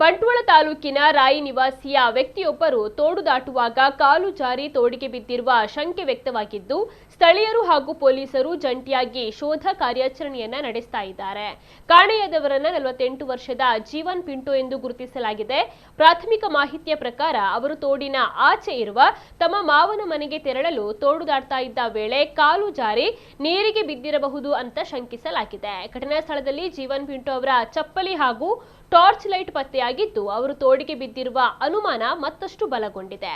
ಬಂಟ್ವಾಳ ತಾಲೂಕಿನ ರಾಯಿ ನಿವಾಸಿಯ ವ್ಯಕ್ತಿಯೊಬ್ಬರು ತೋಡು ದಾಟುವಾಗ ಕಾಲು ಜಾರಿ ತೋಡಿಗೆ ಬಿದ್ದಿರುವ ಶಂಕೆ ವ್ಯಕ್ತವಾಗಿದ್ದು, ಸ್ಥಳೀಯರು ಹಾಗೂ ಪೊಲೀಸರು ಜಂಟಿಯಾಗಿ ಶೋಧ ಕಾರ್ಯಾಚರಣೆಯನ್ನ ನಡೆಸ್ತಾ ಇದ್ದಾರೆ. ಕಾಣೆಯಾದವರನ್ನ 48 ವರ್ಷದ ಜೀವನ್ ಪಿಂಟೋ ಎಂದು ಗುರುತಿಸಲಾಗಿದೆ. ಪ್ರಾಥಮಿಕ ಮಾಹಿತಿಯ ಪ್ರಕಾರ ಅವರು ತೋಡಿನ ಆಚೆ ಇರುವ ತಮ್ಮ ಮಾವನ ಮನೆಗೆ ತೆರಳಲು ತೋಡು ದಾಟ್ತಾ ಇದ್ದ ವೇಳೆ ಕಾಲು ಜಾರಿ ನೀರಿಗೆ ಬಿದ್ದಿರಬಹುದು ಅಂತ ಶಂಕಿಸಲಾಗಿದೆ. ಘಟನಾ ಸ್ಥಳದಲ್ಲಿ ಜೀವನ್ ಪಿಂಟೋ ಅವರ ಚಪ್ಪಲಿ ಹಾಗೂ ಟಾರ್ಚ್ ಲೈಟ್ ಪತ್ತೆಯಾಗಿದ್ದು, ಅವರು ತೋಡಿಗೆ ಬಿದ್ದಿರುವ ಅನುಮಾನ ಮತ್ತಷ್ಟು ಬಲಗೊಂಡಿದೆ.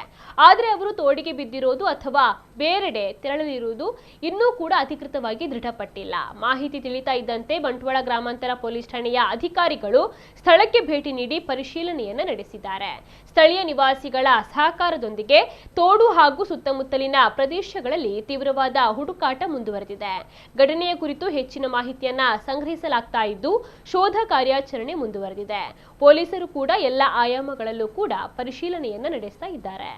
ಆದರೆ ಅವರು ತೋಡಿಗೆ ಬಿದ್ದಿರೋದು ಅಥವಾ ಬೇರೆಡೆ ತೆರಳಲಿರುವುದು ಇನ್ನೂ ಕೂಡ ಅಧಿಕೃತವಾಗಿ ದೃಢಪಟ್ಟಿಲ್ಲ. ಮಾಹಿತಿ ತಿಳಿತಾ ಇದ್ದಂತೆ ಬಂಟ್ವಾಳ ಗ್ರಾಮಾಂತರ ಪೊಲೀಸ್ ಠಾಣೆಯ ಅಧಿಕಾರಿಗಳು ಸ್ಥಳಕ್ಕೆ ಭೇಟಿ ನೀಡಿ ಪರಿಶೀಲನೆಯನ್ನ ನಡೆಸಿದ್ದಾರೆ. ಸ್ಥಳೀಯ ನಿವಾಸಿಗಳ ಸಹಕಾರದೊಂದಿಗೆ ತೋಡು ಹಾಗೂ ಸುತ್ತಮುತ್ತಲಿನ ಪ್ರದೇಶಗಳಲ್ಲಿ ತೀವ್ರವಾದ ಹುಡುಕಾಟ ಮುಂದುವರೆದಿದೆ. ಘಟನೆಯ ಕುರಿತು ಹೆಚ್ಚಿನ ಮಾಹಿತಿಯನ್ನ ಸಂಗ್ರಹಿಸಲಾಗ್ತಾ ಇದ್ದು, ಶೋಧ ಕಾರ್ಯಾಚರಣೆ ಮುಂದುವರೆದಿದೆ. ಪೊಲೀಸರು ಕೂಡ ಎಲ್ಲ ಆಯಾಮಗಳಲ್ಲೂ ಕೂಡ ಪರಿಶೀಲನೆಯನ್ನ ನಡೆಸ್ತಾ ಇದ್ದಾರೆ.